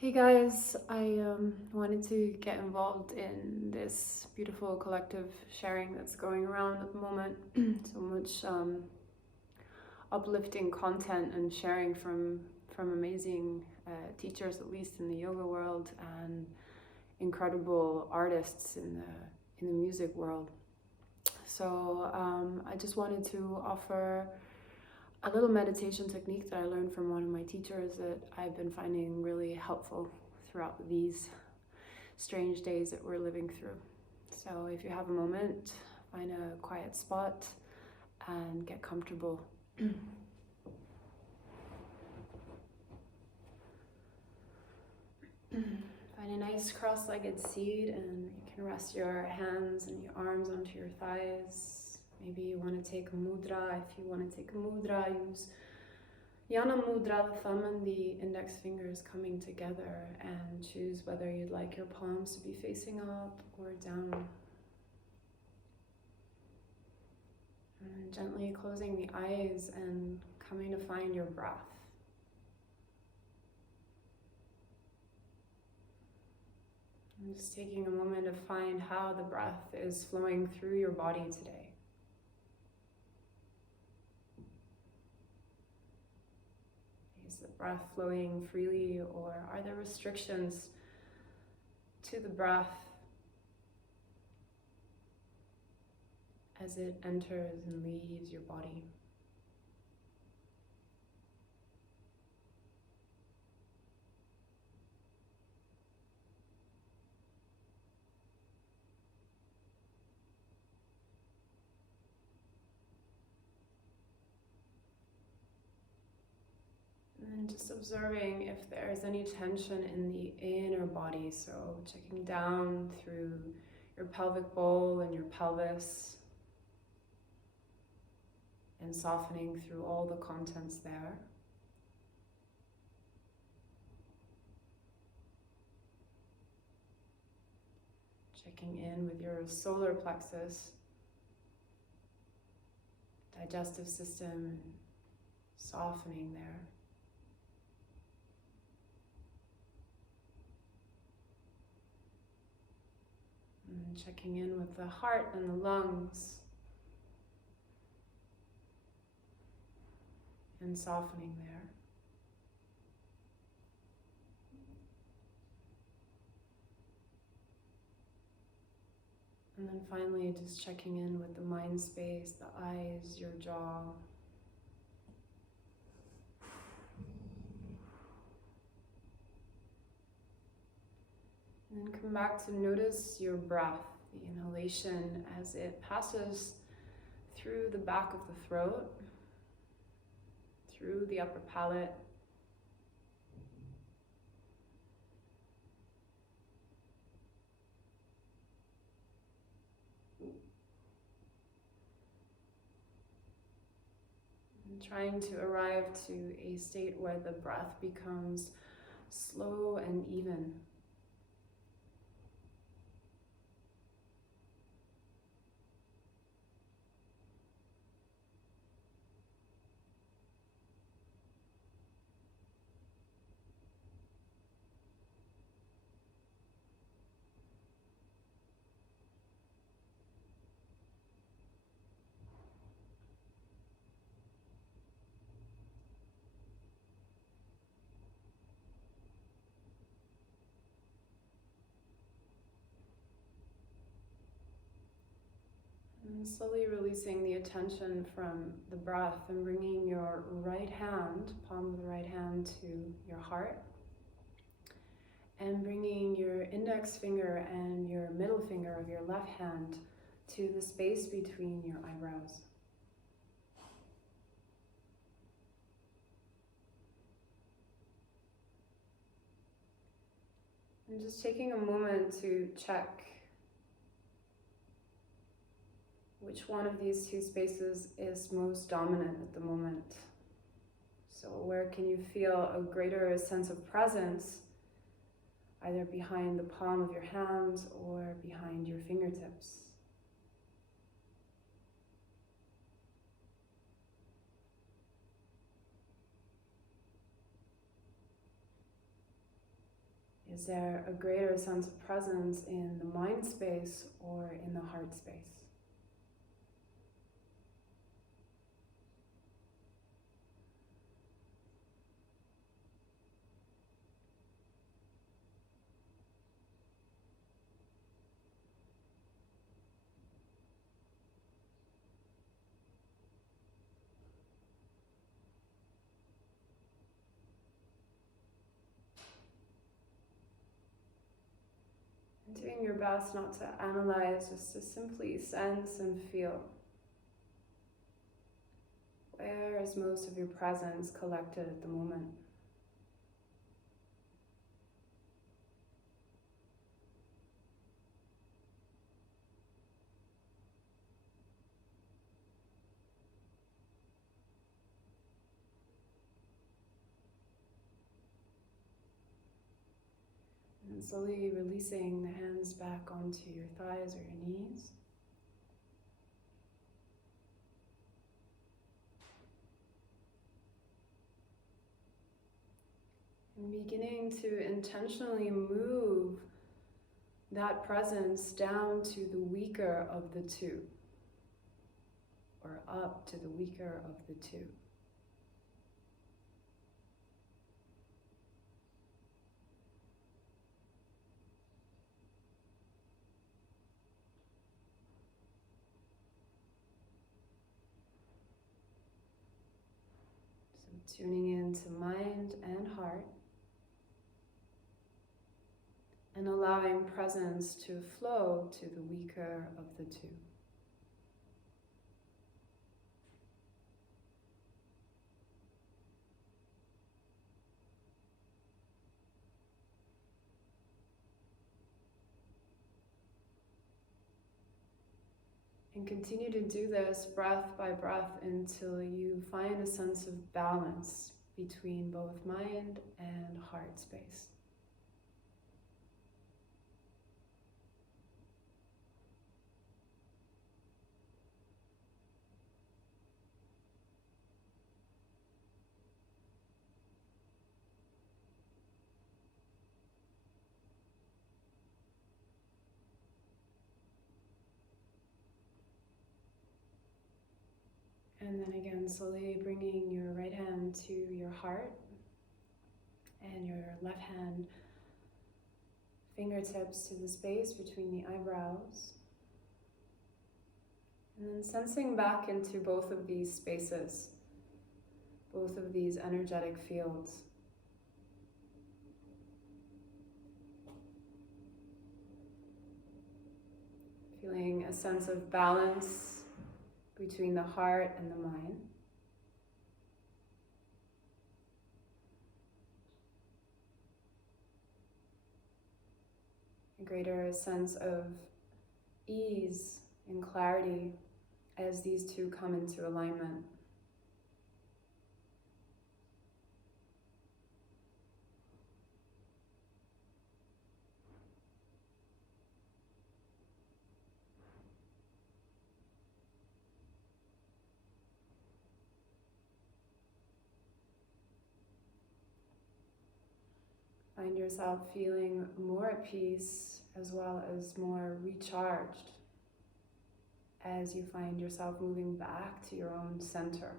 Hey guys, I wanted to get involved in this beautiful collective sharing that's going around at the moment. So much uplifting content and sharing from amazing teachers, at least in the yoga world, and incredible artists in the music world. So I just wanted to offer a little meditation technique that I learned from one of my teachers that I've been finding really helpful throughout these strange days that we're living through. So if you have a moment, find a quiet spot and get comfortable. Find a nice cross-legged seat, and you can rest your hands and your arms onto your thighs. Maybe you want to take a mudra. If you want to take a mudra, use Yana Mudra, the thumb and the index fingers coming together, and choose whether you'd like your palms to be facing up or down. And gently closing the eyes and coming to find your breath. And just taking a moment to find how the breath is flowing through your body today. Is the breath flowing freely, or are there restrictions to the breath as it enters and leaves your body? And just observing if there's any tension in the inner body. So checking down through your pelvic bowl and your pelvis and softening through all the contents there. Checking in with your solar plexus, digestive system, softening there. And checking in with the heart and the lungs, and softening there. And then finally, just checking in with the mind space, the eyes, your jaw. And then come back to notice your breath, the inhalation as it passes through the back of the throat, through the upper palate, and trying to arrive to a state where the breath becomes slow and even. And slowly releasing the attention from the breath and bringing your right hand, palm of the right hand, to your heart. And bringing your index finger and your middle finger of your left hand to the space between your eyebrows. And just taking a moment to check which one of these two spaces is most dominant at the moment. So where can you feel a greater sense of presence, either behind the palm of your hands or behind your fingertips? Is there a greater sense of presence in the mind space or in the heart space? Doing your best not to analyze, just to simply sense and feel. Where is most of your presence collected at the moment? And slowly releasing the hands back onto your thighs or your knees. And beginning to intentionally move that presence down to the weaker of the two, or up to the weaker of the two. So tuning into mind and heart, and allowing presence to flow to the weaker of the two. And continue to do this breath by breath until you find a sense of balance between both mind and heart space. And then again, slowly bringing your right hand to your heart and your left hand fingertips to the space between the eyebrows. And then sensing back into both of these spaces, both of these energetic fields. Feeling a sense of balance between the heart and the mind. A greater sense of ease and clarity as these two come into alignment. Find yourself feeling more at peace as well as more recharged as you find yourself moving back to your own center.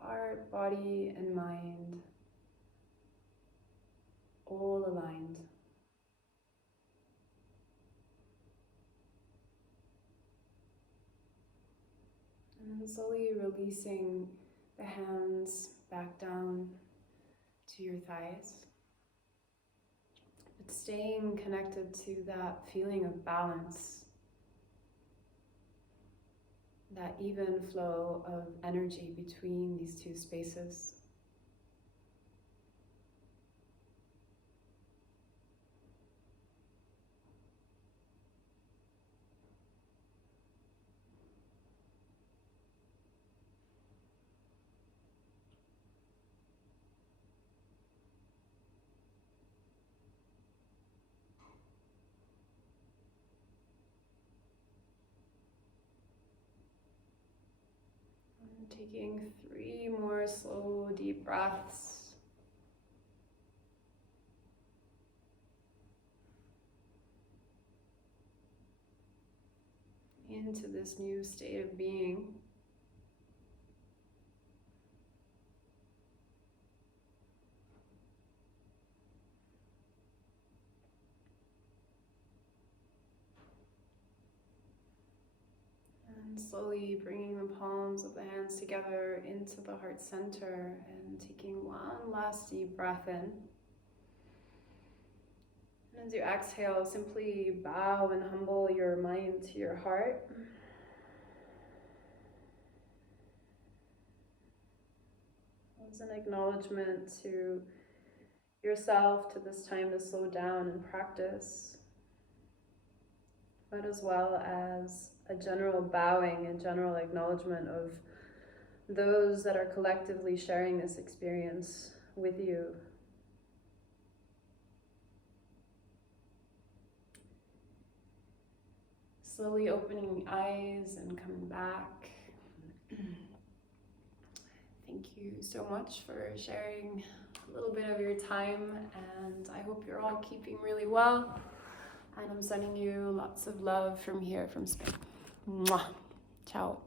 Heart, body, and mind all aligned. And then slowly releasing the hands back down to your thighs. But staying connected to that feeling of balance, that even flow of energy between these two spaces. Taking 3 more slow, deep breaths. into this new state of being. And slowly bringing the palms of the hands together into the heart center and taking one last deep breath in. And as you exhale, simply bow and humble your mind to your heart. As an acknowledgement to yourself, to this time to slow down and practice, but as well as a general bowing and general acknowledgement of those that are collectively sharing this experience with you. Slowly opening eyes and coming back. Thank you so much for sharing a little bit of your time, and I hope you're all keeping really well. And I'm sending you lots of love from here, from Spain. Mwah. Ciao.